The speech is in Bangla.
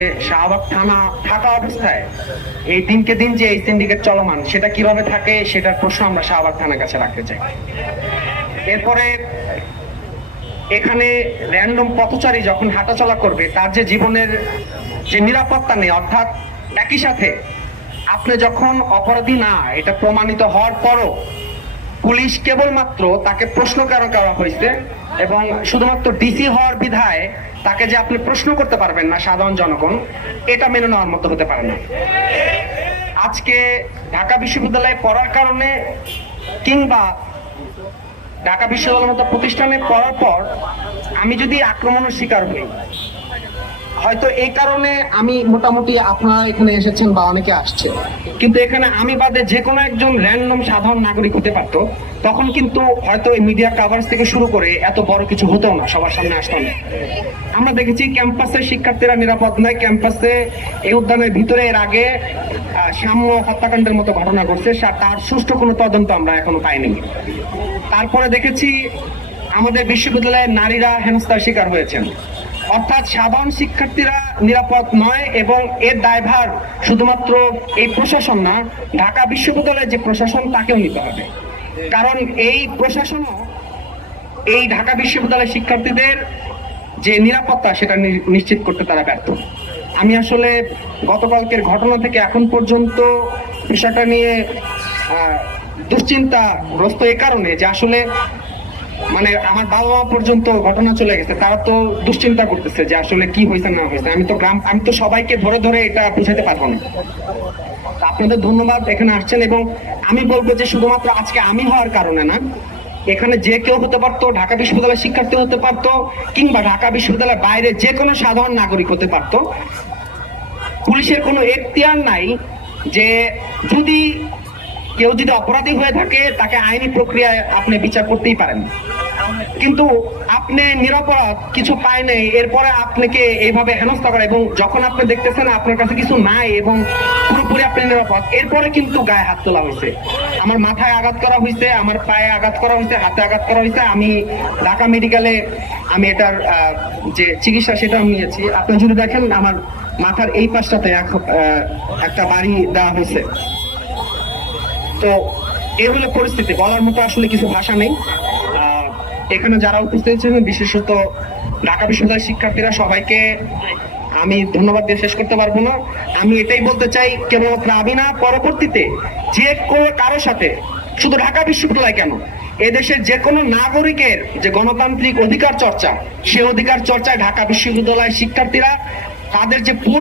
শাহবাগ থানা থাকা অবস্থায় এই দিনকে দিন যে এই সিন্ডিকেট চলমান সেটা কিভাবে থাকে সেটার প্রশ্ন আমরা শাহবাগ থানার কাছে রাখতে চাই। এরপরে এখানে র্যান্ডম পথচারী যখন হাঁটাচলা করবে তার যে জীবনের যে নিরাপত্তা নেই, অর্থাৎ একই সাথে আপনি যখন অপরাধী না এটা প্রমাণিত হওয়ার পরও পুলিশ কেবলমাত্র তাকে প্রশ্ন করা হয়েছে এবং শুধুমাত্র ডিসি হওয়ার বিধায় তাকে যে আপনি প্রশ্ন করতে পারবেন না সাধারণ জনগণ, এটা মেনে নেওয়ার মতো হতে পারে না। আজকে ঢাকা বিশ্ববিদ্যালয়ে পড়ার কারণে কিংবা ঢাকা বিশ্ববিদ্যালয়ের মতো প্রতিষ্ঠানে পড়ার পর আমি যদি আক্রমণের শিকার হই, হয়তো এই কারণে আমি মোটামুটি আপনারা এখানে এসেছেন বা অনেকে আসছে, কিন্তু এখানে আমি বাদে যে কোনো একজন র্যান্ডম সাধারণ নাগরিক হতে পারত, তখন কিন্তু হয়তো এই মিডিয়া কাভারেজ থেকে শুরু করে এত বড় কিছু হতো না, সবার সামনে আসতো না। আমরা দেখেছি ক্যাম্পাসে শিক্ষার্থীরা নিরাপদ নয়, ক্যাম্পাসে এই উদ্যানের ভিতরে এর আগে সাম্য হত্যাকাণ্ডের মতো ঘটনা ঘটছে, তার সুষ্ঠু কোনো তদন্ত আমরা এখনো পাইনি। তারপরে দেখেছি আমাদের বিশ্ববিদ্যালয়ের নারীরা হেনস্থার শিকার হয়েছেন, অর্থাৎ সাধারণ শিক্ষার্থীরা নিরাপদ নয় এবং এর দায়ভার শুধুমাত্র এই প্রশাসন না, ঢাকা বিশ্ববিদ্যালয়ের যে প্রশাসন তাকেও নিতে হবে। কারণ এই প্রশাসনও এই ঢাকা বিশ্ববিদ্যালয়ের শিক্ষার্থীদের যে নিরাপত্তা সেটা নিশ্চিত করতে তারা ব্যর্থ। আমি আসলে গতকালকের ঘটনা থেকে এখন পর্যন্ত বিষয়টা নিয়ে দুশ্চিন্তাগ্রস্ত এ কারণে যে আসলে মানে আমার বাবা মা পর্যন্ত ঘটনা চলে গেছে, তারা তো দুশ্চিন্তা করতেছে যে আসলে কি হয়েছে না হয়েছে। আমি তো সবাইকে ধরে ধরে এটা বুঝাতে পারবো না। আপনাদের ধন্যবাদ এখানে আসছেন, এবং আমি বলবো যে শুধুমাত্র আজকে আমি হওয়ার কারণে না, এখানে যে কেউ হতে পারতো, ঢাকা বিশ্ববিদ্যালয়ের শিক্ষার্থী হতে পারতো কিংবা ঢাকা বিশ্ববিদ্যালয়ের বাইরে যে কোনো সাধারণ নাগরিক হতে পারতো। পুলিশের কোনো এখতিয়ার নাই যে কেউ যদি অপরাধী হয়ে থাকে তাকে আইনি প্রক্রিয়ায় আপনি বিচার করতেই পারেন, কিন্তু আপনি নিরপরাধ কিছু পায় নাই এরপরে আপনাকে এইভাবে হেনস্থা করে, এবং যখন আপনি দেখতেছেন আপনার কাছে কিছু নাই এবং পুরোপুরি আপনি নিরাপদ, এরপরে কিন্তু গায়ে হাত তোলা হয়েছে। আমার মাথায় আঘাত করা হয়েছে, আমার পায়ে আঘাত করা হয়েছে, হাতে আঘাত করা হয়েছে। আমি ঢাকা মেডিকেলে আমি এটার যে চিকিৎসা সেটা নিয়েছি। আপনি যদি দেখেন আমার মাথার এই পাশটাতে একটা বাড়ি দেওয়া হয়েছে। তো এই হলো পরিস্থিতি, বলার মতো আসলে কিছু ভাষা নেই। এখানে যারা উপস্থিত ছিলেন, বিশেষত ঢাকা বিশ্ববিদ্যালয়ের শিক্ষার্থীরা, সবাইকে আমি ধন্যবাদ দিয়ে শেষ করতে পারবো না। আমি এটাই বলতে চাই, কেবলমাত্র আমি না, পরবর্তীতে যে কারো সাথে, শুধু ঢাকা বিশ্ববিদ্যালয় কেন, এদেশের যে কোনো নাগরিকের যে গণতান্ত্রিক অধিকার চর্চা, সে অধিকার চর্চায় ঢাকা বিশ্ববিদ্যালয়ের শিক্ষার্থীরা তাদের যে